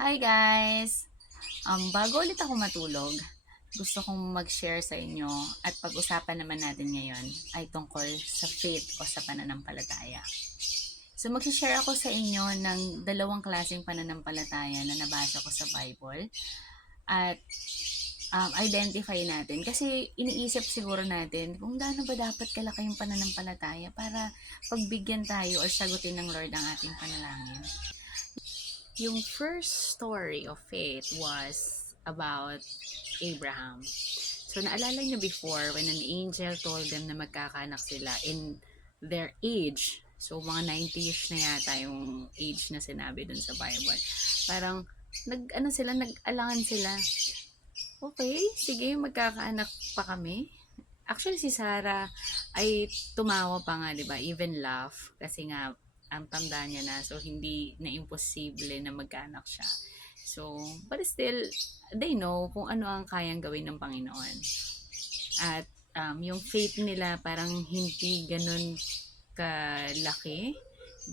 Hi guys! Bago ulit ako matulog, gusto kong mag-share sa inyo at pag-usapan naman natin ngayon ay tungkol sa faith o sa pananampalataya. So mag-share ako sa inyo ng dalawang klaseng pananampalataya na nabasa ko sa Bible at identify natin. Kasi iniisip siguro natin kung gaano ba dapat kalaki yung pananampalataya para pagbigyan tayo o sagutin ng Lord ang ating panalangin. Yung first story of faith was about Abraham. So, naalala niyo before when an angel told them na magkakaanak sila in their age. So, mga 90ish na yata yung age na sinabi dun sa Bible. Parang, nag-alangan sila. Okay, sige, magkakaanak pa kami. Actually, si Sarah ay tumawa pa nga, di ba? Even laugh. Kasi nga, ang tanda niya na. So, hindi na imposible na magkaanak siya. So, but still, they know kung ano ang kayang gawin ng Panginoon. At yung faith nila parang hindi ganun kalaki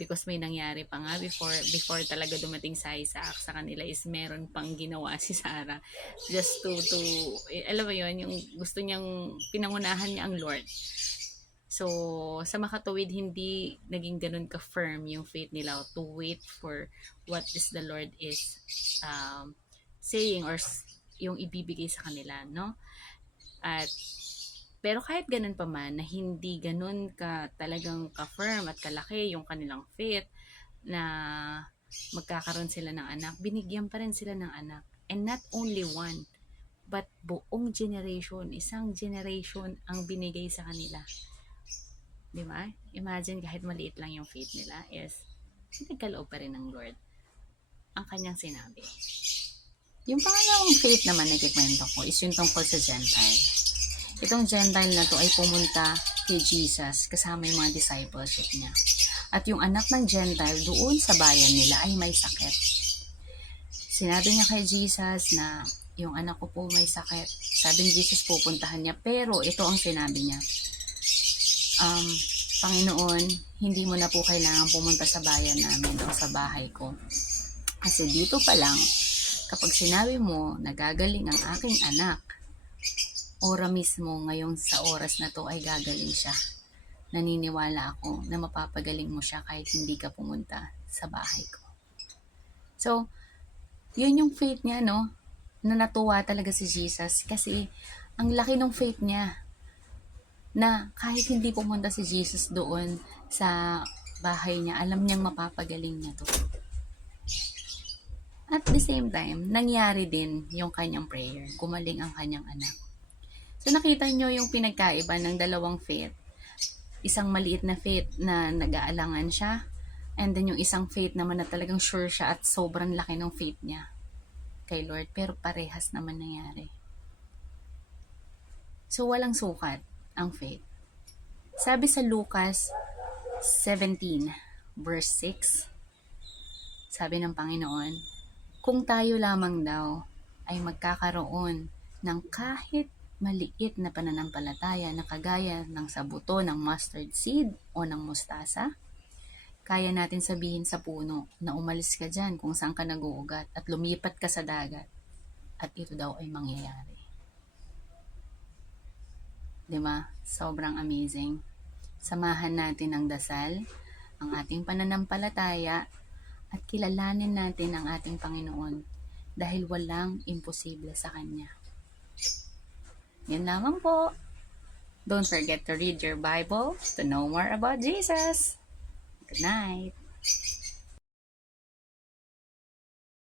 because may nangyari pa nga before talaga dumating sa Isaac sa kanila is meron pang ginawa si Sarah just to alam mo yon, yung gusto niyang pinangunahan niya ang Lord. So, sa makatuwid, hindi naging ganun ka-firm yung faith nila to wait for what is the Lord is saying or yung ibibigay sa kanila, no? At pero kahit ganun pa man, na hindi ganun ka talagang ka-firm at kalaki yung kanilang faith na magkakaroon sila ng anak, binigyan pa rin sila ng anak. And not only one, but buong generation, isang generation ang binigay sa kanila. Di ba? Imagine kahit maliit lang yung faith nila is nagkaloob pa rin ng Lord ang kanyang sinabi. Yung pangalawang faith naman na kikwento ko is yung tungkol sa Gentile. Itong Gentile na to ay pumunta kay Jesus kasama yung mga discipleship niya. At yung anak ng Gentile doon sa bayan nila ay may sakit. Sinabi niya kay Jesus na yung anak ko po may sakit. Sabi ni Jesus pupuntahan niya, pero ito ang sinabi niya. Panginoon, hindi mo na po kailangan pumunta sa bayan namin o sa bahay ko. Kasi dito pa lang, kapag sinabi mo na gagaling ang aking anak, ora mismo ngayong sa oras na to ay gagaling siya. Naniniwala ako na mapapagaling mo siya kahit hindi ka pumunta sa bahay ko. So, yun yung faith niya, no? Na natuwa talaga si Jesus kasi ang laki ng faith niya na kahit hindi pumunta si Jesus doon sa bahay niya, alam niyang mapapagaling niya to. At the same time, nangyari din yung kanyang prayer. Gumaling ang kanyang anak. So nakita nyo yung pinagkaiba ng dalawang faith. Isang maliit na faith na nag-aalangan siya, and then yung isang faith naman na talagang sure siya at sobrang laki ng faith niya kay Lord, pero parehas naman nangyari. So walang sukat ang faith. Sabi sa Lucas 17 verse 6, sabi ng Panginoon, kung tayo lamang daw ay magkakaroon ng kahit maliit na pananampalataya na kagaya ng sa buto ng mustard seed o ng mustasa, kaya natin sabihin sa puno na umalis ka dyan kung saan ka nag-uugat at lumipat ka sa dagat at ito daw ay mangyayari. Diba? Sobrang amazing. Samahan natin ang dasal, ang ating pananampalataya at kilalanin natin ang ating Panginoon dahil walang imposible sa Kanya. Yan lamang po. Don't forget to read your Bible to know more about Jesus. Good night.